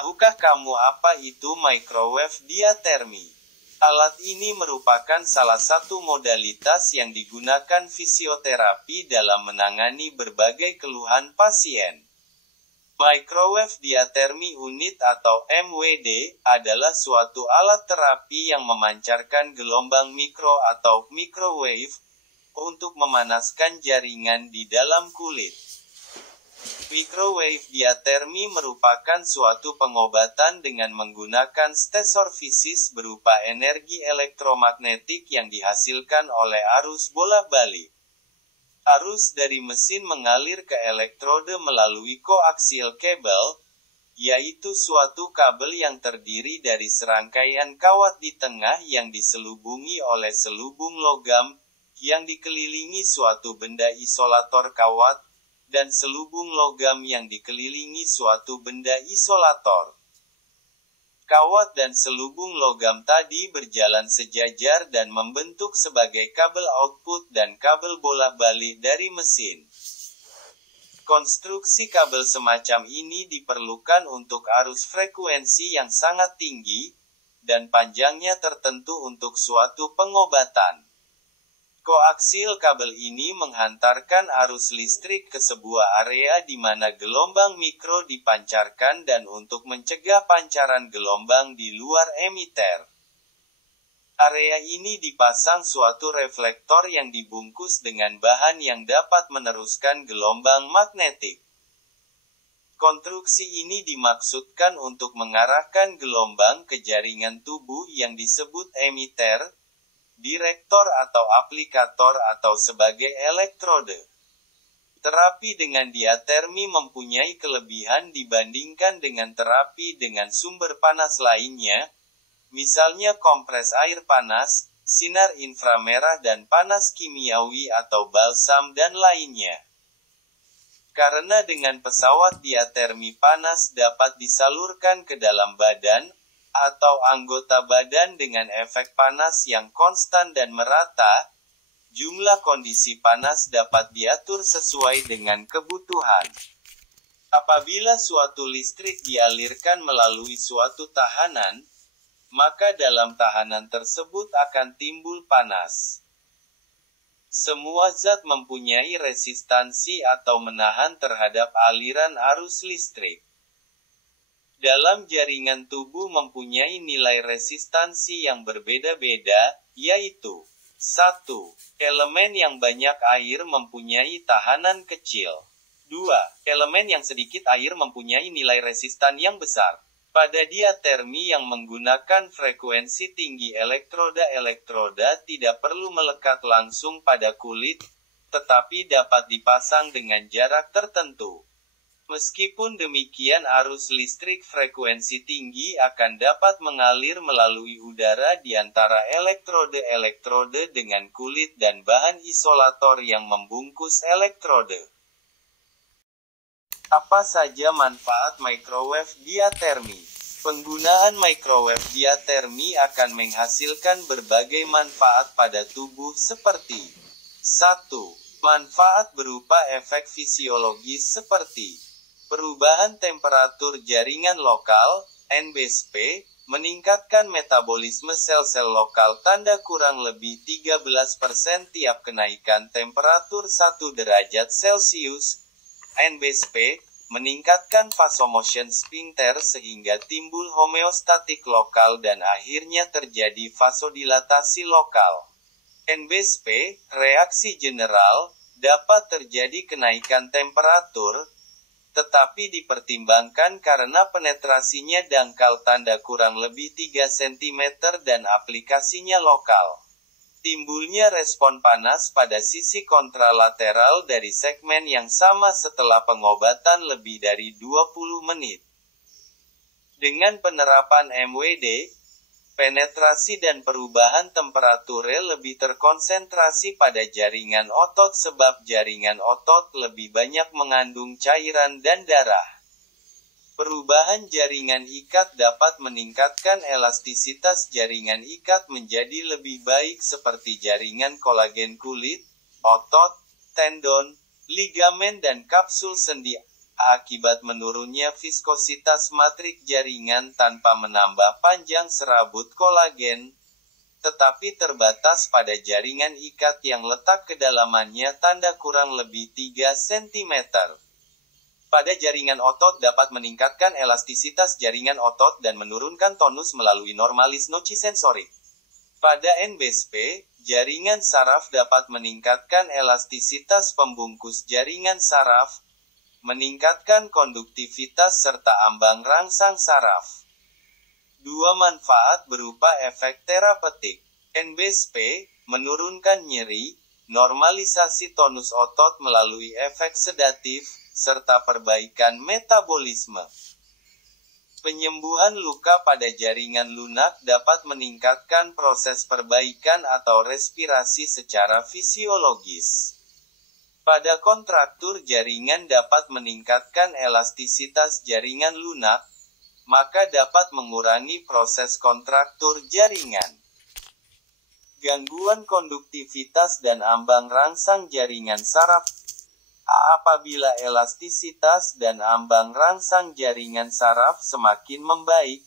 Tahukah kamu apa itu microwave diatermi? Alat ini merupakan salah satu modalitas yang digunakan fisioterapi dalam menangani berbagai keluhan pasien. Microwave diatermi unit atau MWD adalah suatu alat terapi yang memancarkan gelombang mikro atau microwave untuk memanaskan jaringan di dalam kulit. Microwave diatermi merupakan suatu pengobatan dengan menggunakan stesor fisis berupa energi elektromagnetik yang dihasilkan oleh arus bolak-balik. Arus dari mesin mengalir ke elektrode melalui koaksial kabel, yaitu suatu kabel yang terdiri dari serangkaian kawat di tengah yang diselubungi oleh selubung logam, yang dikelilingi suatu benda isolator kawat, dan selubung logam yang dikelilingi suatu benda isolator. Kawat dan selubung logam tadi berjalan sejajar dan membentuk sebagai kabel output dan kabel bolak-balik dari mesin. Konstruksi kabel semacam ini diperlukan untuk arus frekuensi yang sangat tinggi, dan panjangnya tertentu untuk suatu pengobatan. Koaksial kabel ini menghantarkan arus listrik ke sebuah area di mana gelombang mikro dipancarkan dan untuk mencegah pancaran gelombang di luar emiter. Area ini dipasang suatu reflektor yang dibungkus dengan bahan yang dapat meneruskan gelombang magnetik. Konstruksi ini dimaksudkan untuk mengarahkan gelombang ke jaringan tubuh yang disebut emiter, direktor atau aplikator atau sebagai elektrode. Terapi dengan diatermi mempunyai kelebihan dibandingkan dengan terapi dengan sumber panas lainnya, misalnya kompres air panas, sinar inframerah dan panas kimiawi atau balsam dan lainnya. Karena dengan pesawat diatermi panas dapat disalurkan ke dalam badan, atau anggota badan dengan efek panas yang konstan dan merata, jumlah kondisi panas dapat diatur sesuai dengan kebutuhan. Apabila suatu listrik dialirkan melalui suatu tahanan, maka dalam tahanan tersebut akan timbul panas. Semua zat mempunyai resistansi atau menahan terhadap aliran arus listrik. Dalam jaringan tubuh mempunyai nilai resistansi yang berbeda-beda, yaitu 1. Elemen yang banyak air mempunyai tahanan kecil. 2. Elemen yang sedikit air mempunyai nilai resistan yang besar. Pada diatermi yang menggunakan frekuensi tinggi elektroda tidak perlu melekat langsung pada kulit, tetapi dapat dipasang dengan jarak tertentu. Meskipun demikian arus listrik frekuensi tinggi akan dapat mengalir melalui udara di antara elektrode dengan kulit dan bahan isolator yang membungkus elektrode. Apa saja manfaat microwave diatermi? Penggunaan microwave diatermi akan menghasilkan berbagai manfaat pada tubuh seperti 1. Manfaat berupa efek fisiologis seperti perubahan temperatur jaringan lokal, NBSP, meningkatkan metabolisme sel-sel lokal kurang lebih 13% tiap kenaikan temperatur 1 derajat Celcius, NBSP, meningkatkan vasomotion sphincter sehingga timbul homeostatik lokal dan akhirnya terjadi vasodilatasi lokal. NBSP, reaksi general, dapat terjadi kenaikan temperatur, tetapi dipertimbangkan karena penetrasinya dangkal kurang lebih 3 cm dan aplikasinya lokal. Timbulnya respon panas pada sisi kontralateral dari segmen yang sama setelah pengobatan lebih dari 20 menit. Dengan penerapan MWD, penetrasi dan perubahan temperatur lebih terkonsentrasi pada jaringan otot sebab jaringan otot lebih banyak mengandung cairan dan darah. Perubahan jaringan ikat dapat meningkatkan elastisitas jaringan ikat menjadi lebih baik seperti jaringan kolagen kulit, otot, tendon, ligamen dan kapsul sendi. akibat menurunnya viskositas matrik jaringan tanpa menambah panjang serabut kolagen, tetapi terbatas pada jaringan ikat yang letak kedalamannya tanda kurang lebih 3 cm. Pada jaringan otot dapat meningkatkan elastisitas jaringan otot dan menurunkan tonus melalui normalis nocisensorik. Pada NBSP, jaringan saraf dapat meningkatkan elastisitas pembungkus jaringan saraf, meningkatkan konduktivitas serta ambang rangsang saraf. Dua manfaat berupa efek terapeutik. NBSP menurunkan nyeri, normalisasi tonus otot melalui efek sedatif, serta perbaikan metabolisme. Penyembuhan luka pada jaringan lunak dapat meningkatkan proses perbaikan atau respirasi secara fisiologis. Pada kontraktur jaringan dapat meningkatkan elastisitas jaringan lunak, maka dapat mengurangi proses kontraktur jaringan. Gangguan konduktivitas dan ambang rangsang jaringan saraf. Apabila elastisitas dan ambang rangsang jaringan saraf semakin membaik,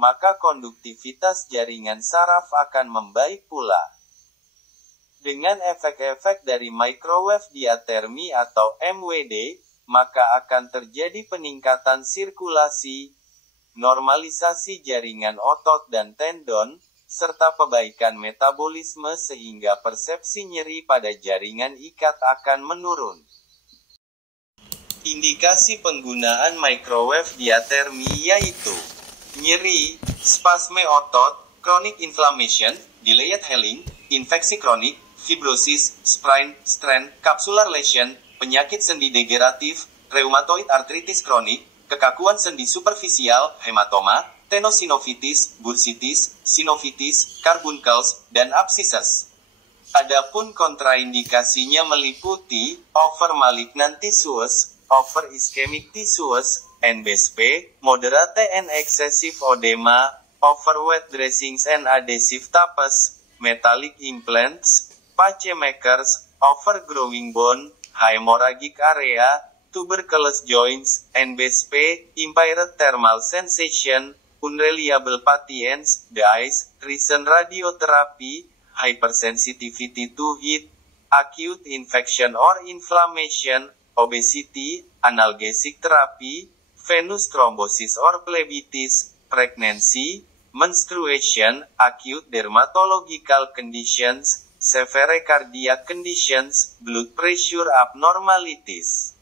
maka konduktivitas jaringan saraf akan membaik pula. Dengan efek-efek dari microwave diatermi atau MWD, maka akan terjadi peningkatan sirkulasi, normalisasi jaringan otot dan tendon, serta perbaikan metabolisme sehingga persepsi nyeri pada jaringan ikat akan menurun. Indikasi penggunaan microwave diatermi yaitu nyeri, spasme otot, chronic inflammation, delayed healing, infeksi kronik, fibrosis, sprain, strain, capsular lesion, penyakit sendi degeneratif, rheumatoid arthritis kronik, kekakuan sendi superficial, hematoma, tenosinovitis, bursitis, sinovitis, carbuncles, dan abscesses. Adapun kontraindikasinya meliputi over-malignant tissues, over ischemic tissues, NBSP, moderate and excessive edema, overweight dressings and adhesive tapes, metallic implants, pacemakers, overgrowing bone, hemorrhagic area, tuberculous joints, NBSP, impaired thermal sensation, unreliable patience, DISE, recent radiotherapy, hypersensitivity to heat, acute infection or inflammation, obesity, analgesic therapy, venous thrombosis or phlebitis, pregnancy, menstruation, acute dermatological conditions, severe cardiac conditions, blood pressure abnormalities.